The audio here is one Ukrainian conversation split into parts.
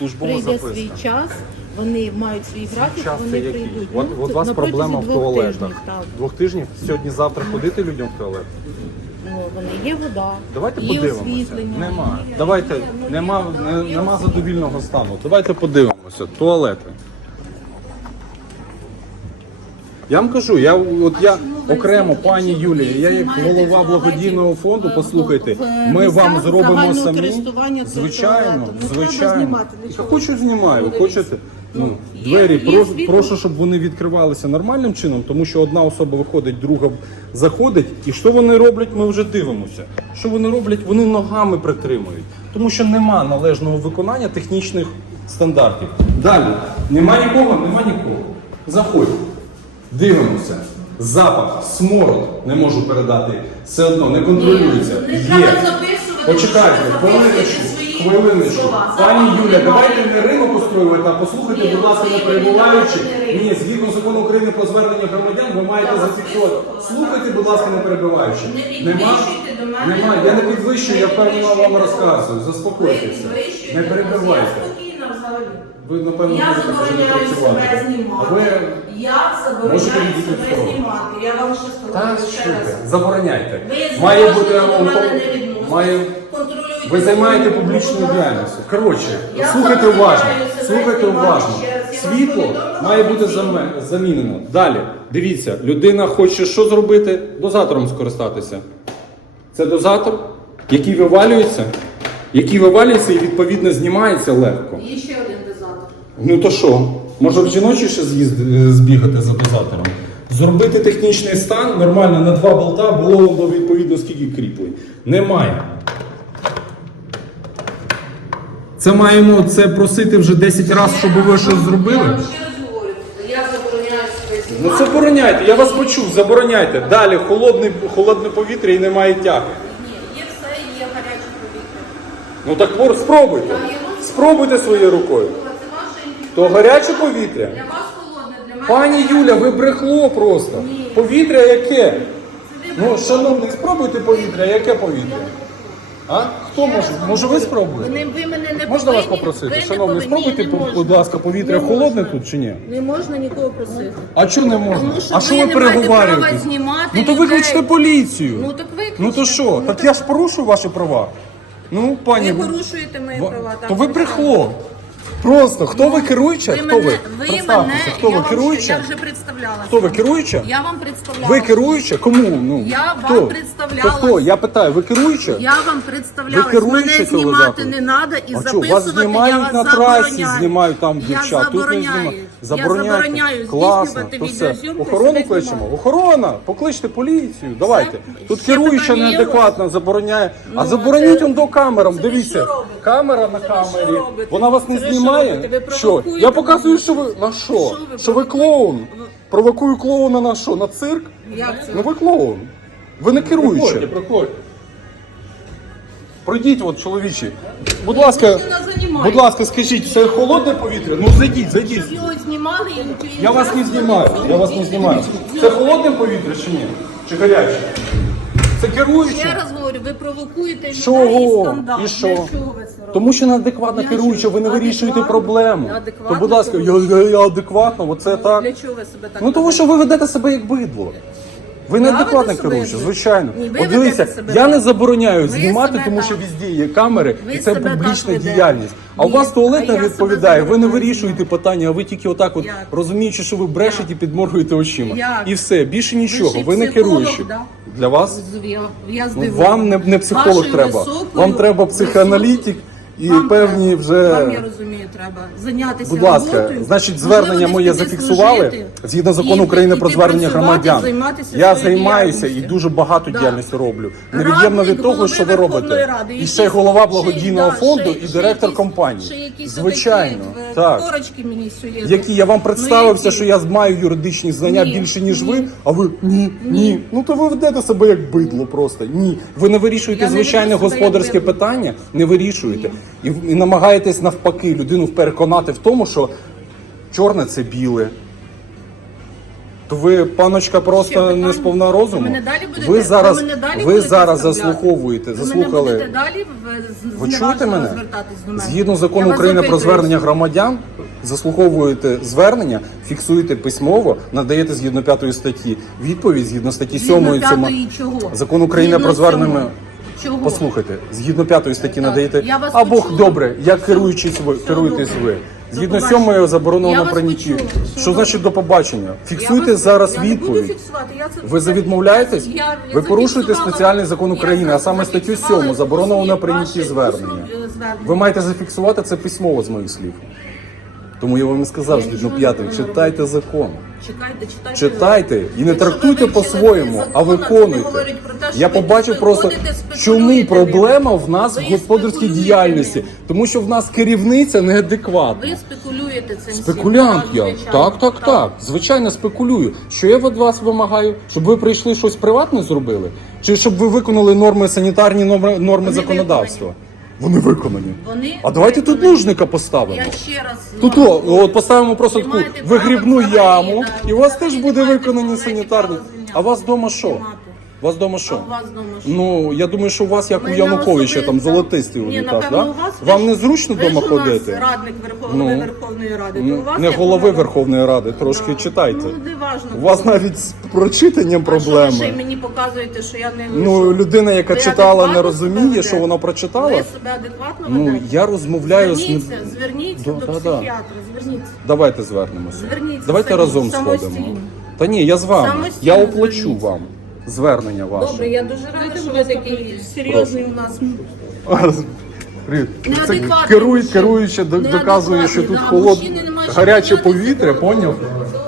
службова Прийде записка. свій час, вони мають свій графік, Час це вони який? прийдуть. От, Ну, от це у вас на проблема в двох туалетах. тижнів, так. Двох тижнів? Сьогодні-завтра ходити людям в туалет? Ну, вони є вода, Давайте є подивимося. освітлення. Нема. Давайте, нема, не- нема задовільного стану. Давайте подивимося. Туалети. Я вам кажу, я от я окремо, пані Юлія, я як голова благодійного фонду, послухайте, ми вам зробимо самі. Звичайно, звичайно. Я хочу знімаю, ви хочете? Ну, двері, прошу, прошу, щоб вони відкривалися нормальним чином, тому що одна особа виходить, друга заходить. І що вони роблять, ми вже дивимося. Що вони роблять? Вони ногами притримують, тому що нема належного виконання технічних стандартів. Далі, нема нікого, нема нікого. Заходь. Дивимося. Запах, смород не можу передати. Все одно не контролюється. Не Є. треба записувати. Почекайте, що ви записуєте хвилиночку, свої хвилиночку. слова. Пані Зараз Юля, немає. давайте не ринок устроювати, а послухайте, Ні, будь ласка, не не перебуваючи. не Ні, згідно закону України про звернення громадян, ви маєте Я зафіксувати. Слухайте, будь ласка, не перебуваючи. Не підвищуйте до мене Нема, я не підвищую, я впевнено вам розказую. Заспокойтеся. Не перебивайте. Я взагалі. Ви, напевно, Я забороняю себе знімати. ви Я забороняю Можете себе знімати. Я вам ще Та скажу. ще що раз. ви, забороняйте. Ви Має бути до мене не відноситесь. Має Контролюйте ви займаєте свою публічною роботу. діяльністю. Коротше, Я слухайте забороняю уважно. себе Слухайте знімати уважно. ще раз. Я вам Світло повідомила має бути офіційно. заме- замінено. Далі, дивіться, людина хоче що зробити? Дозатором скористатися. Це дозатор, який вивалюється, який вивалюється і відповідно знімається легко. Є ще один дозатор. Ну то що? Може в жіночі ще з'їзд е, збігати за дозатором? Зробити технічний стан нормально на два болта було до відповідно скільки кріплень. Немає. Це маємо це просити вже 10 разів, щоб ви щось Я зробили. вам ще раз говорю. Я забороняю себе Ну знімати. забороняйте, я вас почув, забороняйте. Далі холодне, холодне повітря і немає тяги. Ні, є все, є гаряче повітря. Ну так пор- спробуйте. Спробуйте своєю рукою. То гаряче повітря. Для вас холодне, для мене. Пані Юля, ви брехло просто. Повітря яке? Ну, шановний, спробуйте повітря, яке повітря? А? Хто може? Може ви спробуєте? Ви, ви мене не Можна вас повинні- ви попросити? не Шановний, повинні, спробуйте, не будь ласка, повітря Не холодне можна. тут чи ні? Не можна нікого просити. А чого не можна? Тому що а що ви ви не маєте переговарюєте? знімати Ну то людей. викличте поліцію. Ну, так викличте. Ну то що? Ну, так, я ж порушую ваші права. Ну, пані, Ви порушуєте мої Ва- права. так, То ви ви брехло. Просто хто ви керуюча? Ви Хто мене, ви? ви Представтеся, мене, хто я ви вам ще- керуюча? Я вже представлялася. Хто ви керуюча? Я вам представляла. Ви керуюча? Кому? Ну Я вам хто? представлялась. То хто? Я питаю, ви керуюча? Я вам. Ви керуюча Мене цього знімати закладу? не треба і А що, записувати вас знімають я вас на трасі, забороняю. знімають там Я дівчат, тут не забороняю. знімають. Я забороняю Класно, здійснювати то все. відеозйомку. Охорону себе кличемо? знімати. Охорона, покличте поліцію, давайте. Тут Ще керуюча питання є у вас? неадекватно забороняє. а Ну, забороніть он до камерам, дивіться. що робите? Камера на камері. робите? Вона вас не Це ви що знімає? робите? Ви Що? провокуєте Я показую, мене. що ви на що? Що ви Що ви клоун? Провокую клоуна на що? На цирк? Як це? Ну ви клоун. Ви не. Проходьте, проходьте. Пройдіть, от чоловічі. Будь ласка, будь ласка, скажіть, це холодне повітря? Ну зайдіть, зайдіть. Його знімали і Я вас не знімаю, я вас не знімаю. Це холодне повітря чи ні? Чи гаряче? Це Ще раз говорю, ви провокуєте людей і Чого? скандал. І що? Для чого ви це робите? Тому що неадекватно Я керуюча, ви не вирішуєте адекватно? проблему. То, будь ласка, я, керуюча? я, я адекватно, оце так. Для чого ви себе так Ну тому що ви ведете себе як бидло. Ви неадекватно себе керуючи, як звичайно. Ні, ви От дивіться, себе я не забороняю Ви знімати, себе тому так. що везде є камери, Ви і це себе так публічна ведете. діяльність. А у Ні, вас туалет а не я себе відповідає, ви не забороняю вирішуєте питання, а ви тільки отак, от Як? розуміючи, що ви брешете, підморгуєте очима. Як? І все, більше нічого. ще Ви не психолог, керуючі. да? Для вас Я, я ну, здивована. вам не, не психолог Вашою треба. високою- Вам треба психоаналітик і Вам певні треба. вже. Вам, я розумію, треба зайнятися Будь ласка, роботою. значить, звернення десь моє зафіксували згідно закону і України йти про звернення громадян. Я займаюся і дуже багато Да. діяльності роблю. Невід'ємно від того, що ви робите. Ради, І ще голова благодійного да, фонду ще- і директор якісь- компанії. Ще якісь Звичайно, е, так. корочки мені суєте. Які я вам представився, Ну, що я маю юридичні знання Ні, більше ніж ні. ви, а ви ні, ні. Ну то ви ведете себе як бидло просто. Ні. Ви не вирішуєте звичайне господарське питання, не вирішуєте. І, і намагаєтесь навпаки людину переконати в тому, що чорне це біле. То ви, паночка, просто не сповна розуму. Ви мене далі будете? ви зараз, ви мене далі ви будете зараз заслуховуєте, Ви мене заслухали. будете далі в- з- Ви зневажливо чуєте мене? звертатись до мене? Згідно Я закону вас України про запитую. звернення громадян, заслуховуєте звернення, фіксуєте письмово, надаєте згідно п'ятої статті відповідь згідно статті Згідно 7 цьому п'ятої чого? закон України Згідно про звернення. сьомої. Чого? Послухайте, згідно п'ятої статті Так, надаєте. я вас А Бог почула. добре, як керуючись ви, все керуєтесь добре. ви. Згідно сьомої заборонено Я на вас прийнятті. почула. Все Що значить до побачення? Фіксуйте зараз я не буду відповідь. фіксувати, я це- Ви відмовляєтесь? Я- я Ви порушуєте зафіксувала- спеціальний закон я України, а саме статтю зафіксувала 7 заборонено на ваші звернення. усні, е, звернення. Ви маєте зафіксувати це письмово з моїх слів. Тому я вам і сказав, Я нічого не п'ятої, повинна читайте закон. Чекайте, читайте. Читайте і не Якщо ви трактуйте вивчили по-своєму, закон, а це виконуйте. говорить про те, що Я ви побачив просто, виходите, чому проблема в нас в Ви господарській спекулюєте діяльності, тому що в нас керівниця неадекватна. Ви спекулюєте цим. всім. Спекулянт Так, я. звичайно. Так, так, так. Звичайно, спекулюю. Що я від вас вимагаю? Щоб ви прийшли щось приватне зробили? Чи щоб ви виконали норми санітарні норми, норми законодавства? Вони виконані. Вони А давайте тут виконані. нужника поставимо. Я ще раз Тут вам о, от поставимо просто таку маєте вигрібну право яму, да, і у вас теж буде маєте виконані ніяке санітарні. А у вас вдома що? Знімати. У вас вдома А у вас дома що? Ну, я думаю, що у вас як у Ми Януковича, там золотистий Ні, унітаз, напевно, да? у вас Вам не зручно ви ж вдома у нас ходити? радник Верховної, Ну. Верховної Ради. Ну, то у вас не як голови Верховної Ради, трошки Да. читайте. Ну, не важно. У вас навіть з прочитанням А що ви ще й проблеми. мені показуєте, що я не Ну, людина, яка Ви читала, не розуміє, себе що вона ведете? прочитала. Ви себе адекватно Ну, ведете? я розмовляю з Зверніться, зверніться Да, до да, да. психіатра, зверніться. Давайте звернемося. Зверніться Давайте самі- разом самостійно. сходимо. Та ні, я з вами. Самостійно Я оплачу зверніться. вам звернення ваше. Добре, я дуже рада, що ви такий серйозний у нас. Привіт. Це Неадекватний керують, мужчина. до- доказує, що тут Неадекватний, да. холод, Мужчини гаряче повітря, поняв?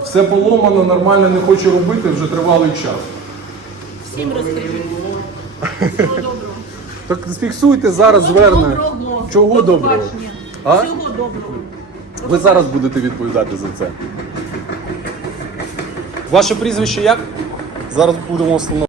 Все поломано, нормально не хочу робити вже тривалий час. Всім розкажіть. Всього доброго. Так фіксуйте зараз звернення. Доброго. Чого До доброго? побачення. А? Всього доброго. Ви зараз будете відповідати за це. Ваше прізвище як? Зараз будемо встановлювати.